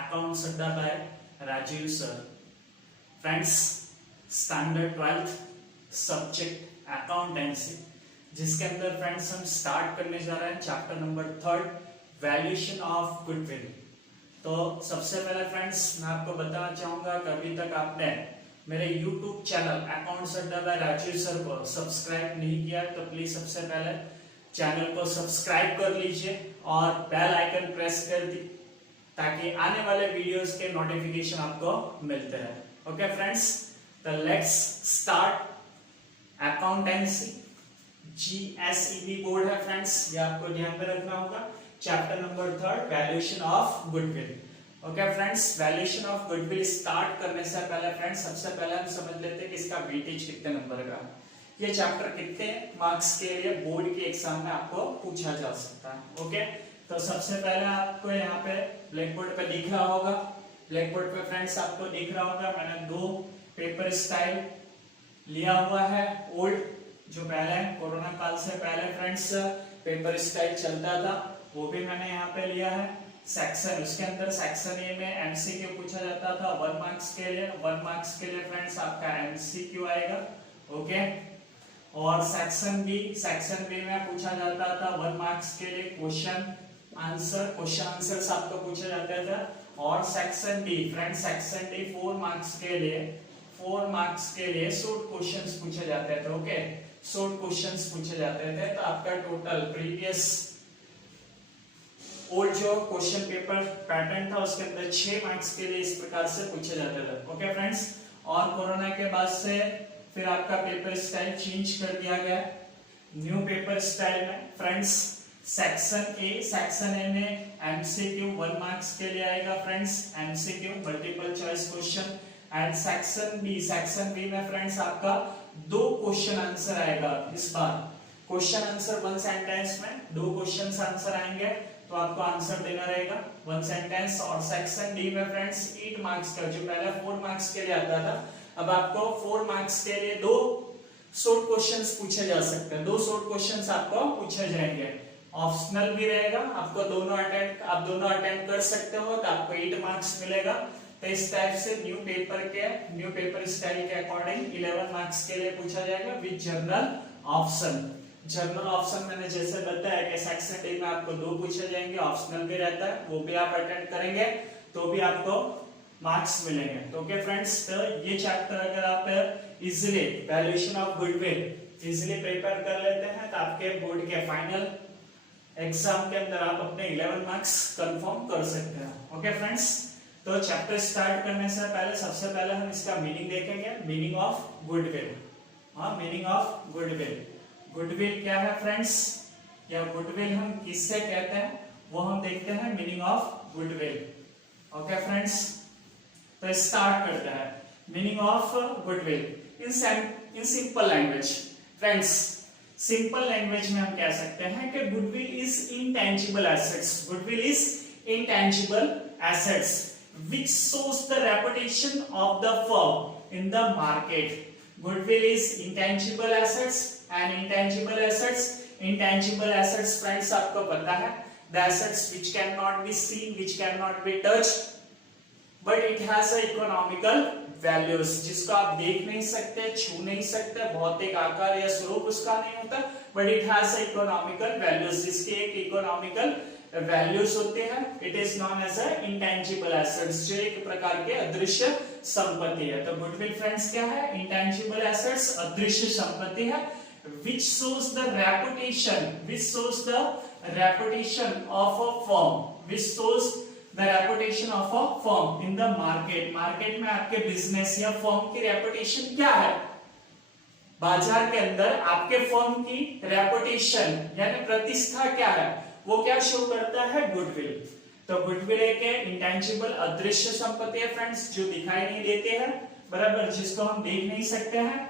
Accounts Adda by Rajeev sir. Friends, standard 12th subject accountancy, जिसके अंदर friends हम स्टार्ट करने जा रहे हैं chapter number 3 valuation of goodwill. तो सबसे पहले फ्रेंड्स मैं आपको बताना चाहूंगा कि अभी तक आपने मेरे YouTube चैनल अकाउंट्स अड्डा बाय राजीव सर को सब्सक्राइब नहीं किया है तो प्लीज सबसे पहले चैनल को सब्सक्राइब कर लीजिए और बेल आइकन प्रेस कर दी ताकि आने वाले वीडियोस के नोटिफिकेशन आपको मिलते रहे। ओके फ्रेंड्स, तो let's start accountancy. GSEB board है फ्रेंड्स, ये आपको ध्यान में रखना होगा। Chapter number 3 valuation of goodwill. Okay friends, valuation of goodwill start करने से पहले फ्रेंड्स सबसे पहले हम समझ लेते हैं कि इसका वेटेज कितने नंबर का है। ये चैप्टर कितने मार्क्स के लिए बोर्ड के एग्जाम में आपको पूछा जा सकता है। ओके, तो सबसे पहले आपको यहाँ पे ब्लैक बोर्ड पे दिख रहा होगा। ब्लैक बोर्ड पे फ्रेंड्स आपको दिख रहा होगा मैंने 2 पेपर स्टाइल लिया हुआ है। ओल्ड जो पहले कोरोना काल से पहले फ्रेंड्स पेपर स्टाइल चलता था वो भी मैंने यहाँ पे लिया है। सेक्शन, उसके अंदर सेक्शन ए में एमसीक्यू पूछा जाता था 1 मार्क्स के लिए। 1 मार्क्स के लिए फ्रेंड्स आपका एमसीक्यू आएगा। ओके, और सेक्शन बी में पूछा जाता था 1 मार्क्स के लिए क्वेश्चन आंसर्स आपको पूछे जाते थे। और section D friends, section D 4 marks के लिए शॉर्ट क्वेश्चंस पूछे जाते थे। ओके, शॉर्ट क्वेश्चंस पूछे जाते थे। तो आपका टोटल प्रीवियस ओल्ड जो क्वेश्चन पेपर पैटर्न था उसके अंदर 6 मार्क्स के लिए इस प्रकार से पूछे जाते थे। ओके फ्रेंड्स, और कोरोना के बाद से फिर आपका पेपर स्टाइल चेंज कर दिया गया न्यू पेपर स्टाइल में। फ्रेंड्स, सेक्शन ए में एमसीक्यू 1 मार्क्स के लिए आएगा friends, MCQ multiple choice question. And section B में फ्रेंड्स आपका 2 क्वेश्चन आंसर आएगा। इस बार क्वेश्चन आंसर 1 सेंटेंस में 2 क्वेश्चन आंसर आएंगे तो आपको आंसर देना रहेगा 1 सेंटेंस। और सेक्शन डी में फ्रेंड्स 8 मार्क्स का, जो पहले 4 मार्क्स के लिए आता था, अब आपको 4 मार्क्स के लिए 2 शॉर्ट क्वेश्चंस पूछे जा सकते हैं। 2 शॉर्ट क्वेश्चंस आपको पूछे जाएंगे। ऑप्शनल भी रहेगा, आपको आप दोनों अटेम्प्ट कर सकते हो तो आपको 8 मार्क्स मिलेगा। तो इस टाइप से न्यू पेपर स्टाइल के अकॉर्डिंग 11 मार्क्स के लिए पूछा जाएगा विद जनरल ऑप्शन मैंने जैसे बताया कि सेक्शन डी में आपको 2 पूछे जाएंगे, ऑप्शनल भी रहता है, वो भी आप अटेम्प्ट करेंगे तो भी आपको मार्क्स मिलेंगे। तो ओके फ्रेंड्स, तो ये चैप्टर अगर आप easily valuation of goodwill easily prepare कर लेते हैं तो आपके बोर्ड के फाइनल एग्जाम के अंदर आप अपने 11 मार्क्स कंफर्म कर सकते हैं। ओके फ्रेंड्स, तो चैप्टर स्टार्ट करने से पहले सबसे पहले हम इसका मीनिंग देखेंगे। Meaning of goodwill. Meaning of goodwill क्या है फ्रेंड्स, या गुडविल हम किससे कहते हैं वो हम देखते हैं। Meaning of goodwill. Okay friends, तो स्टार्ट करते हैं। Meaning of goodwill in simple language. Friends, simple language में हम कह सकते हैं कि goodwill is intangible assets. Goodwill is intangible assets which shows the reputation of the firm in the market. Goodwill is intangible assets and intangible assets friends आपको पता है, the assets which cannot be seen, which cannot be touched, but it has a economical values, जिसको आप देख नहीं सकते, छू नहीं सकते, भौतिक आकार या स्वरूप उसका नहीं होता, but it has a economical values, जिसके एक economical वैल्यूज होते हैं। It is non as a intangible assets, जो एक प्रकार के अदृश्य संपत्ति है। तो गुडविल फ्रेंड्स क्या है? इंटेंजिबल एसेट्स, अदृश्य संपत्ति है। which shows the reputation of a firm in the market. Market में आपके बिजनेस या फर्म की रेपुटेशन क्या है? बाजार के अंदर आपके फर्म की रेपुटेशन यानी प्रतिष्ठा क्या है, वो क्या शो करता है? गुडविल। तो गुडविल एक इंटेंजिबल अदृश्य संपत्ति है फ्रेंड्स, जो दिखाई नहीं देते हैं, बराबर, जिसको हम देख नहीं सकते हैं।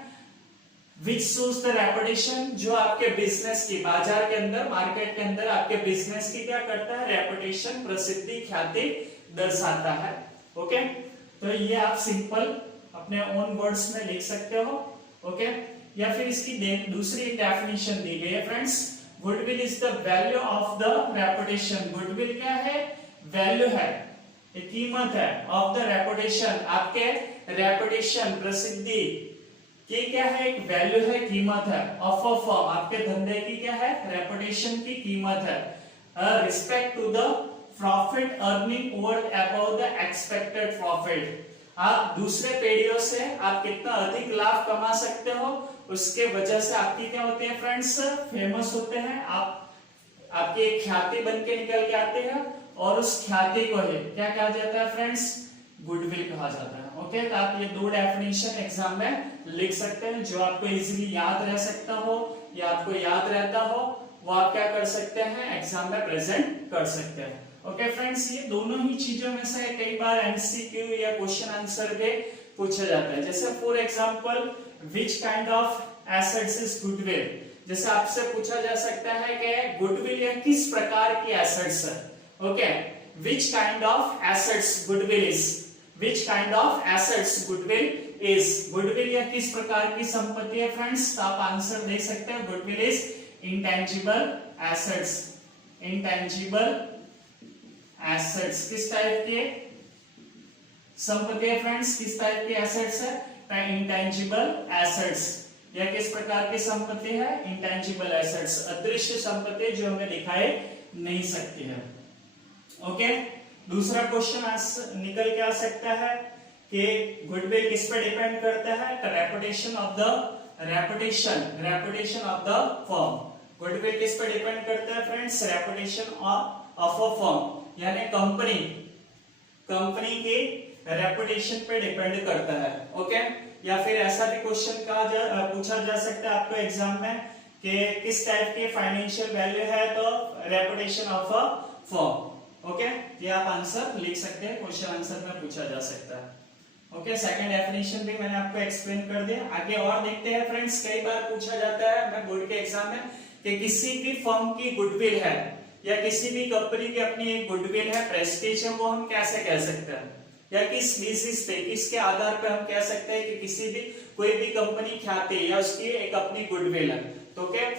which shows the reputation, जो आपके बिजनेस की, बाजार के अंदर, मार्केट के अंदर आपके बिजनेस की क्या करता है? रेपुटेशन, प्रसिद्धि, ख्याति दर्शाता है। ओके, तो ये आप सिंपल अपने ओन वर्ड्स में लिख सकते हो। ओके, या फिर इसकी दूसरी डेफिनेशन दी गई है friends, goodwill is the value of the reputation. Goodwill क्या है? वैल्यू है ये कीमत है ऑफ द रेपुटेशन, आपके रेपुटेशन प्रसिद्धि की क्या है, एक वैल्यू है, कीमत है, ऑफ अ फर्म, आपके धंधे की क्या है, रेपुटेशन की कीमत है, respect to the profit earning over above the expected profit, आप दूसरे पीढ़ियों से आप कितना अधिक लाभ कमा सकते हो, उसके वजह से आपकी क्या होते हैं फ्रेंड्स, फेमस होते हैं, आप आपकी एक ख्याति बन के निकल के आते हैं, और उस ख्याति को है क्या कहा जाता है फ्रेंड्स, गुडविल कहा जाता है। ओके, तो आप ये दो डेफिनेशन एग्जाम में लिख सकते हैं, जो आपको इजीली याद रह सकता हो या आपको याद रहता हो, वो आप क्या कर सकते हैं, एग्जाम में प्रेजेंट कर सकते हैं। ओके फ्रेंड्स, ये दोनों ही चीजों में से कई बार एमसीक्यू या क्वेश्चन आंसर भी पूछा जाता है। जैसे for example, which kind of assets is goodwill, जैसे आपसे पूछा जा सकता है कि गुडविल या किस प्रकार की एसेट्स है। Okay, which kind of assets goodwill is, which kind of assets goodwill is, goodwill या किस प्रकार की संपत्ति है फ्रेंड्स, तो आप आंसर दे सकते हैं, goodwill is intangible assets, intangible assets, किस टाइप के संपत्ति है फ्रेंड्स, किस टाइप के एसेट्स है, इंटेंजिबल एसेट्स, यह किस प्रकार की संपत्ति है, इंटेंजिबल एसेट्स, अदृश्य संपत्ति जो हमें दिखाई नहीं सकती है। ओके, दूसरा क्वेश्चन निकल के आ सकता है कि गुडविल किस पे डिपेंड करता है, reputation of the, reputation of the firm, goodwill किस पे डिपेंड करता है friends, reputation of a firm, यानी कंपनी की रेपुटेशन पे डिपेंड करता है। ओके, या फिर ऐसा भी क्वेश्चन पूछा जा सकता है आपको एग्जाम में कि किस टाइप की फाइनेंशियल वैल्यू है, तो reputation of a firm. Okay, ये आप आंसर लिख सकते हैं, क्वेश्चन आंसर में पूछा जा सकता है। ओके, सेकंड डेफिनेशन भी मैंने आपको एक्सप्लेन कर दिया। आगे और देखते हैं फ्रेंड्स, कई बार पूछा जाता है मैं बोर्ड के एग्जाम में कि किसी भी फर्म की गुडविल है या किसी भी कंपनी की अपनी एक गुडविल है, प्रेस्टीज है, वो हम कैसे कह सकते हैं, या किस बेसिस पे, किसके आधार पे हम कह सकते हैं कि किसी भी कोई भी कंपनी ख्याति या उसकी एक अपनी गुडविल है। तो क्या,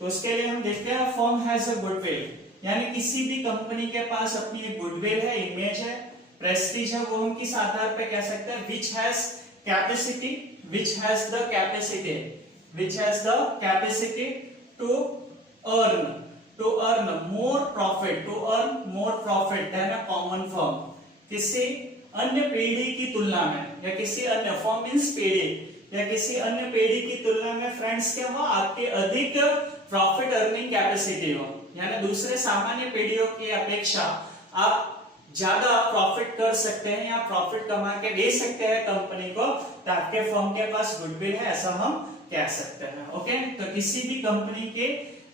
तो उसके लिए हम देखते हैं फर्म हैज अ गुडविल, यानी किसी भी कंपनी के पास अपनी एक गुडविल है, इमेज है, प्रेस्टीज है, वो हम किस आधार पे कह सकते हैं, which has capacity, which has the capacity, which has the capacity to earn more profit, to earn more profit than a common firm, किसी अन्य पीढ़ी की तुलना में, या किसी अन्य, फर्म मींस पीढ़ी, या किसी अन्य पीढ़ी की तुलना में फ्रेंड्स क्या हो, आपकी अधिक प्रॉफिट अर्निंग कैपेसिटी हो, यानी दूसरे सामान्य पीढ़ियों की अपेक्षा आप ज्यादा प्रॉफिट कर सकते हैं या प्रॉफिट कमा के दे सकते हैं कंपनी को, तो आपके फर्म के पास गुडविल है, ऐसा हम कह सकते हैं। ओके, तो किसी भी कंपनी के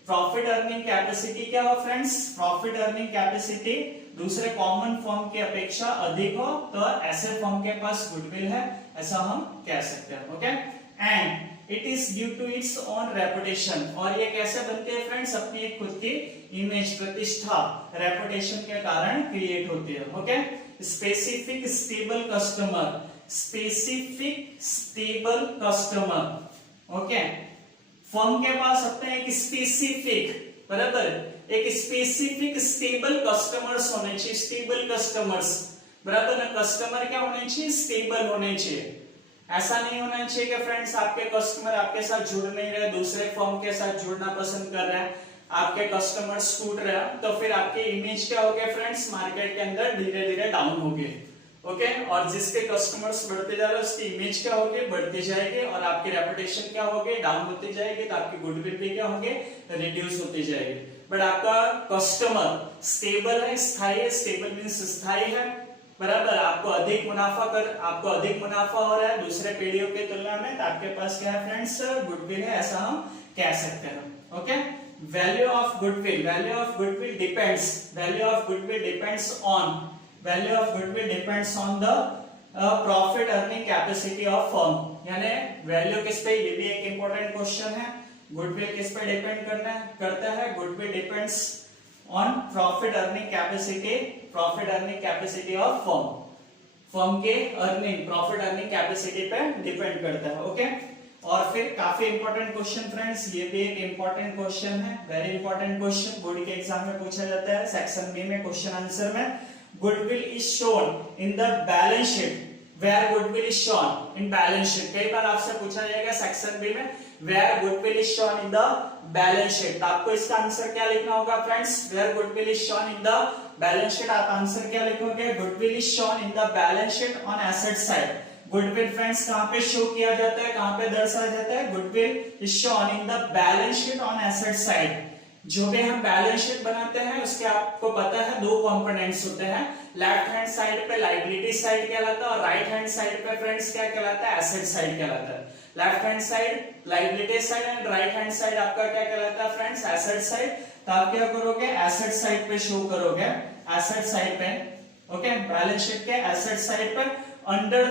प्रॉफिट अर्निंग कैपेसिटी क्या हो फ्रेंड्स, प्रॉफिट अर्निंग कैपेसिटी दूसरे कॉमन फर्म की अपेक्षा अधिक हो, तो ऐसे फर्म के पास गुडविल है, ऐसा हम कह सकते हैं। Okay, and it is due to its own reputation, और ये कैसे बनते हैं फ्रेंड्स, अपनी एक खुद की इमेज, प्रतिष्ठा, रेपुटेशन के कारण क्रिएट होती है। Okay, specific stable customer, specific stable customer. Okay, firm के पास अपने एक स्पेसिफिक, बराबर, एक स्पेसिफिक स्टेबल कस्टमर्स होने चाहिए, स्टेबल कस्टमर्स, बराबर ना, कस्टमर क्या होने चाहिए, स्टेबल होने चाहिए। ऐसा नहीं होना चाहिए कि फ्रेंड्स आपके कस्टमर आपके साथ जुड़ नहीं रहे, दूसरे फर्म के साथ जुड़ना पसंद कर रहे हैं, आपके कस्टमर्स टूट रहे हैं, तो फिर आपकी इमेज क्या हो गया फ्रेंड्स, मार्केट के अंदर धीरे धीरे डाउन होगी। ओके, और जिसके कस्टमर्स बढ़ते जा रहे हैं उसकी इमेज क्या होगी, बढ़ती जाएगी, और आपकी रेपुटेशन क्या होगी, डाउन होती जाएगी, तो आपकी गुडविल भी क्या होगी, रिड्यूस होती जाएगी। बट आपका कस्टमर स्टेबल है, स्थायी है, स्टेबल मींस स्थायी है, बराबर, आपको अधिक मुनाफा हो रहा है दूसरे पीढ़ियों की तुलना में, तो आपके पास क्या है फ्रेंड्स, गुडविल है, ऐसा हम कह सकते हैं। Okay, value of goodwill, value of goodwill depends, value of goodwill depends on, value of goodwill depends on the profit earning capacity of firm, यानी वैल्यू किस पे, ये भी एक इंपॉर्टेंट क्वेश्चन है, गुडविल किस पे डिपेंड करता है, goodwill depends on profit earning capacity, profit earning capacity of firm, firm के अर्निंग, प्रॉफिट अर्निंग कैपेसिटी पे डिपेंड करता है। ओके, और फिर काफी इंपॉर्टेंट क्वेश्चन फ्रेंड्स, ये भी एक इंपॉर्टेंट क्वेश्चन है, वेरी इंपॉर्टेंट क्वेश्चन, बोर्ड के एग्जाम में पूछा जाता है, सेक्शन बी में क्वेश्चन आंसर में, goodwill is shown in the balance sheet, where goodwill is shown in balance sheet. कई बार आपसे पूछा जाएगा सेक्शन बी में where goodwill is shown in the balance sheet, तो आपको इसका आंसर क्या लिखना होगा friends, where goodwill is shown in the balance sheet. आप आंसर क्या लिखोगे, goodwill is shown in the balance sheet on asset side. Goodwill friends कहां पे शो किया जाता है, कहां पे दर्शाया जाता है, goodwill is shown in the balance sheet on asset side. जो भी हम बैलेंस शीट बनाते हैं उसके आपको पता है दो कंपोनेंट्स होते हैं, लेफ्ट हैंड साइड पे लायबिलिटी साइड कहलाता है और राइट हैंड साइड पे फ्रेंड्स क्या कहलाता है, एसेट साइड कहलाता है। Left hand side liability side and right hand side आपका क्या कहलाता है फ्रेंड्स, एसेट साइड। तो आप क्या करोगे, एसेट साइड पे शो करोगे, एसेट साइड पे, ओके, बैलेंस शीट के एसेट साइड पर under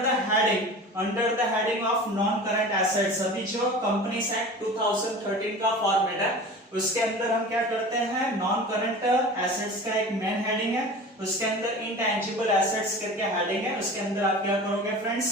the heading of non current assets. अभी जो कंपनीज एक्ट 2013 का फॉर्मेट है उसके अंदर हम क्या करते हैं, नॉन करंट एसेट्स का एक मेन हेडिंग है, उसके अंदर इनटैंजिबल एसेट्स करके हेडिंग है, उसके अंदर आप क्या करोगे friends,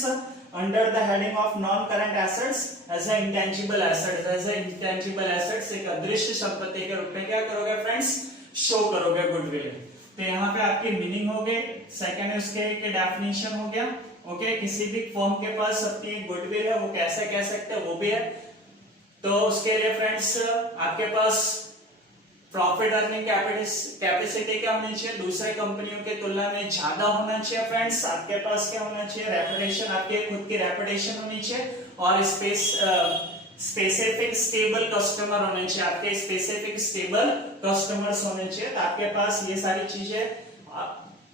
under the heading of non current assets as a intangible assets, as a intangible assets एक अदृश्य संपत्ति के रूप में क्या करोगे फ्रेंड्स, शो करोगे गुडविल। तो यहाँ पे आपकी मीनिंग हो गई, सेकंड है उसके डेफिनेशन हो गया, ओके। किसी भी फर्म के पास अपनी गुडविल है वो कैसे कह सकते हैं वो भी है। तो उसके लिए फ्रेंड्स आपके पास प्रॉफिट अर्निंग कैपेसिटी क्या होनी चाहिए, दूसरे कंपनियों के तुलना में ज्यादा होना चाहिए फ्रेंड्स। आपके पास क्या होना चाहिए, रेपुटेशन, आपके खुद की रेपुटेशन होनी चाहिए और स्पेसिफिक स्टेबल कस्टमर होने चाहिए, आपके स्पेसिफिक स्टेबल कस्टमर्स होने चाहिए। तो आपके पास ये सारी चीजें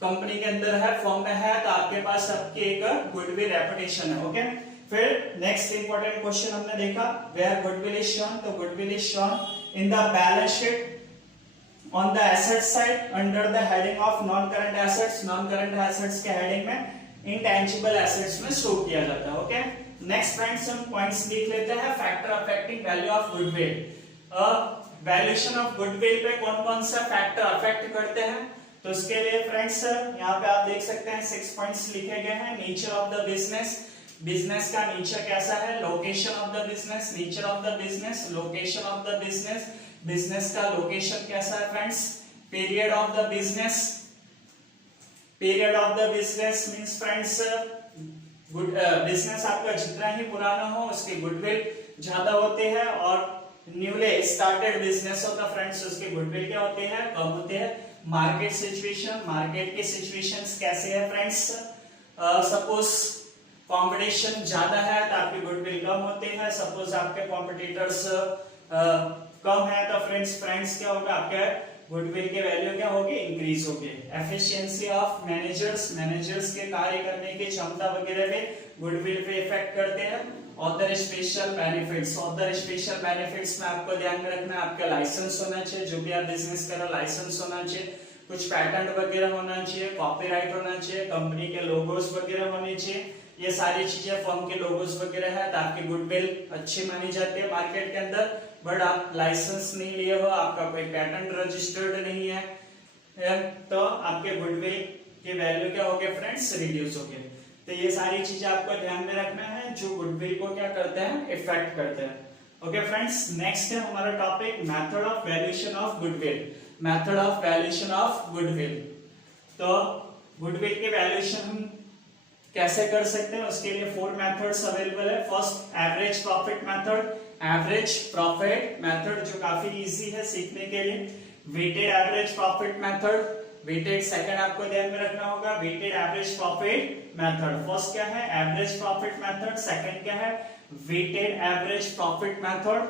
कंपनी के अंदर है, फर्म में है, तो आपके पास आपकी एक गुडविल रेपुटेशन है, ओके। फिर नेक्स्ट इंपॉर्टेंट क्वेश्चन हमने देखा, वेयर गुडविल इज शोन, तो goodwill is shown in the balance sheet on the asset side under the heading of non current assets. Non current assets के heading में intangible assets में show किया जाता है, okay. Next friends हम points लिख लेते हैं, factor affecting value of goodwill. Valuation of goodwill पे कौन कौन सा फैक्टर अफेक्ट करते हैं, तो उसके लिए फ्रेंड्स यहाँ पे आप देख सकते हैं 6 पॉइंट्स लिखे गए हैं। Nature of the business, business का नेचर कैसा है, location of the business, nature of the business, location of the business, business का लोकेशन कैसा है friends, period of the business, period of the business means friends business आपका जितना ही पुराना हो उसकी गुडविल ज्यादा होती है और न्यूली स्टार्टेड बिजनेस होता है फ्रेंड्स उसकी गुडविल क्या होती है, कम होती है। मार्केट सिचुएशन, मार्केट के सिचुएशंस कैसे है फ्रेंड्स, सपोज कंपटीशन ज्यादा है तो आपकी गुडविल कम होती है, सपोज आपके कॉम्पिटिटर्स कम है तो फ्रेंड्स क्या होगा, आपके गुडविल की वैल्यू क्या होगी, इंक्रीज होगी। एफिशिएंसी ऑफ मैनेजर्स, मैनेजर्स के कार्य करने की क्षमता वगैरह भी गुडविल पे इफेक्ट करते हैं। Other special benefits, other special benefits में आपको ध्यान में रखना है आपका लाइसेंस होना चाहिए, जो भी आप बिजनेस कर रहे हो लाइसेंस होना चाहिए, कुछ पैटेंट वगैरह होना चाहिए, कॉपीराइट होना चाहिए, कंपनी के लोगोस वगैरह होने चाहिए। ये सारी चीजें फर्म के लोगोस वगैरह है तो आपकी गुडविल अच्छी मानी जाती है मार्केट के अंदर। बट आप लाइसेंस नहीं लिए हो, आपका कोई पैटेंट रजिस्टर्ड नहीं है तो आपके गुडविल की वैल्यू क्या होगी फ्रेंड्स, रिड्यूस होगी। तो ये सारी चीजें आपको ध्यान में रखना है जो गुडविल को क्या करते हैं, इफेक्ट करते हैं। ओके फ्रेंड्स, नेक्स्ट है हमारा topic method of valuation of goodwill. Method of valuation of goodwill, तो गुडविल की वैल्यूएशन हम कैसे कर सकते हैं, उसके लिए 4 मेथड्स अवेलेबल है। First average profit method, average profit method जो काफी इजी है सीखने के लिए। Weighted average profit method, weighted second आपको ध्यान में रखना होगा, weighted average profit method. First क्या है, एवरेज प्रॉफिट मेथड, सेकंड क्या है, weighted average profit method,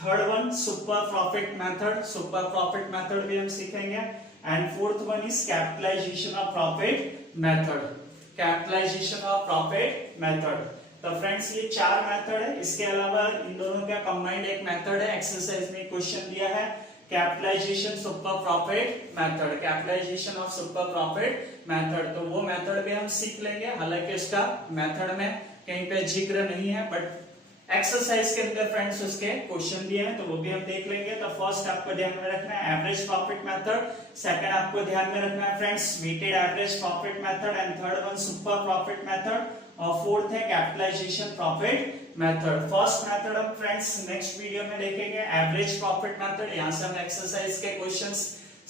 third one super profit method, super profit method भी हम सीखेंगे, and fourth one is capitalization of profit method, capitalization of profit method. तो friends ये 4 method है, इसके अलावा इन दोनों का कंबाइंड एक मेथड है, एक्सरसाइज में क्वेश्चन दिया है capitalization super profit method, capitalization of super profit method. तो वो मेथड भी हम सीख लेंगे, हालांकि इसका मेथड में कहीं पे जिक्र नहीं है बट एक्सरसाइज के अंदर फ्रेंड्स उसके क्वेश्चन दिए हैं तो वो भी हम देख लेंगे। तो फर्स्ट आपको ध्यान में रखना है एवरेज प्रॉफिट मेथड, सेकंड आपको ध्यान में रखना है friends weighted average profit method, and third one super profit method, और फोर्थ है capitalization profit method. First method हम फ्रेंड्स नेक्स्ट वीडियो में देखेंगे एवरेज प्रॉफिट मेथड, यहां से हम एक्सरसाइज के क्वेश्चंस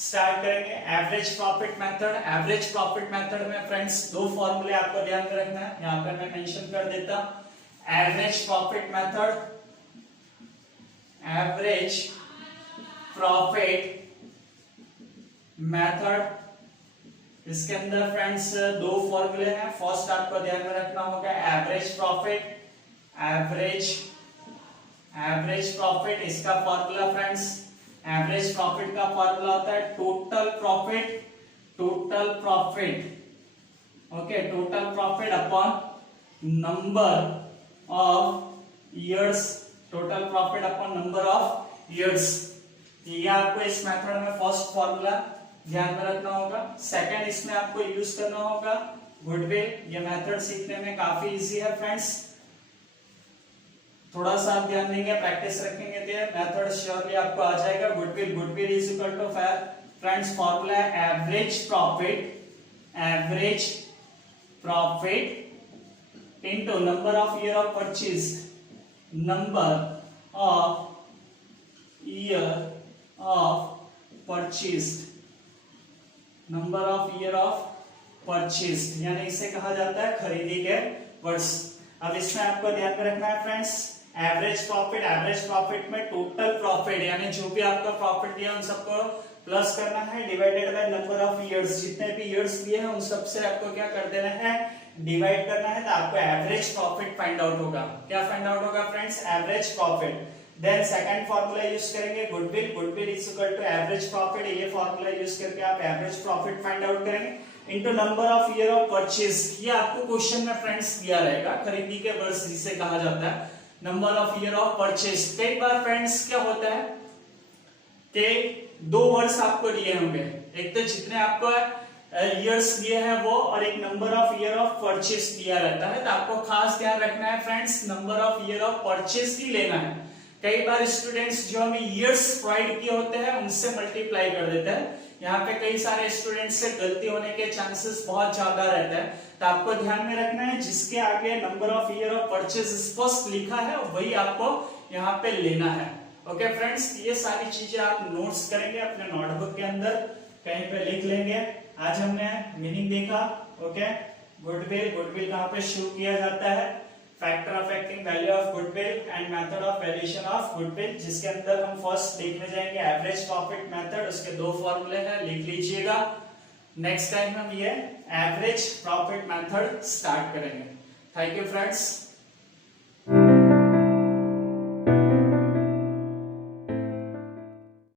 स्टार्ट करेंगे average profit method. Average profit method में फ्रेंड्स दो फॉर्मूले आपको ध्यान में रखना है, यहां पे मैं मेंशन कर देता। Average profit method, average profit method, इसके अंदर फ्रेंड्स दो फॉर्मूले हैं। फर्स्ट आपको ध्यान में रखना होगा एवरेज प्रॉफिट, एवरेज प्रॉफिट, इसका फॉर्मूला फ्रेंड्स, एवरेज प्रॉफिट का फॉर्मूला होता है total profit, okay, total profit upon number of years, total profit upon number of years. ये आपको इस मेथड में फर्स्ट फॉर्मूला ध्यान में रखना होगा। सेकंड इसमें आपको यूज करना होगा गुडविल। ये मेथड सीखने में काफी इजी है फ्रेंड्स, थोड़ा सा आप ध्यान देंगे, प्रैक्टिस रखेंगे तो मेथड श्योरली आपको आ जाएगा। Goodwill, goodwill is equal to friends formula है average profit into number of year of purchase, number of year of purchase, number of year of purchase, यानी इसे कहा जाता है खरीदी के वर्ष। अब इसमें आपको ध्यान में रखना है फ्रेंड्स एवरेज प्रॉफिट में टोटल प्रॉफिट यानी जो भी आपका प्रॉफिट दिया उन सबको प्लस करना है, divided by number of years, जितने भी ईयर्स दिए हैं उन सब से आपको क्या कर देना है, डिवाइड करना है, तो आपको एवरेज प्रॉफिट फाइंड आउट होगा। क्या फाइंड आउट होगा friends, average profit. Then second formula use करेंगे goodwill is equal to average profit. ये फॉर्मूला यूज करके आप एवरेज प्रॉफिट फाइंड आउट करेंगे into number of year of purchase. ये आपको क्वेश्चन में फ्रेंड्स दिया रहेगा, खरीदी के वर्ष जिसे कहा जाता है number of year of purchase. कई बार फ्रेंड्स क्या होता है कि दो वर्ष आपको दिए होंगे, एक तो जितने आपको ईयर्स दिए हैं वो, और एक number of year of purchase दिया रहता है। तो आपको खास ध्यान रखना है friends number of year of purchase ही लेना है। कई बार स्टूडेंट्स जो हमें ईयर्स प्रोवाइड किए होते हैं उनसे मल्टीप्लाई कर देते हैं, यहाँ पे कई सारे स्टूडेंट्स से गलती होने के चांसेस बहुत ज्यादा रहते हैं। तो आपको ध्यान में रखना है जिसके आगे number of year of purchase स्पष्ट लिखा है वही आपको यहाँ पे लेना है। ओके फ्रेंड्स, ये सारी चीजें आप नोट्स करेंगे अपने नोटबुक के अंदर, कहीं पे लिख लेंगे। आज हमने मीनिंग देखा, ओके, गुडविल कहाँ पे शुरू किया जाता है, factor affecting value of goodwill and method of valuation of goodwill, जिसके अंदर हम फर्स्ट देखने जाएंगे एवरेज प्रॉफिट मेथड, उसके दो फॉर्मूले हैं, लिख लीजिएगा। नेक्स्ट टाइम हम ये एवरेज प्रॉफिट मेथड स्टार्ट करेंगे। Thank you friends.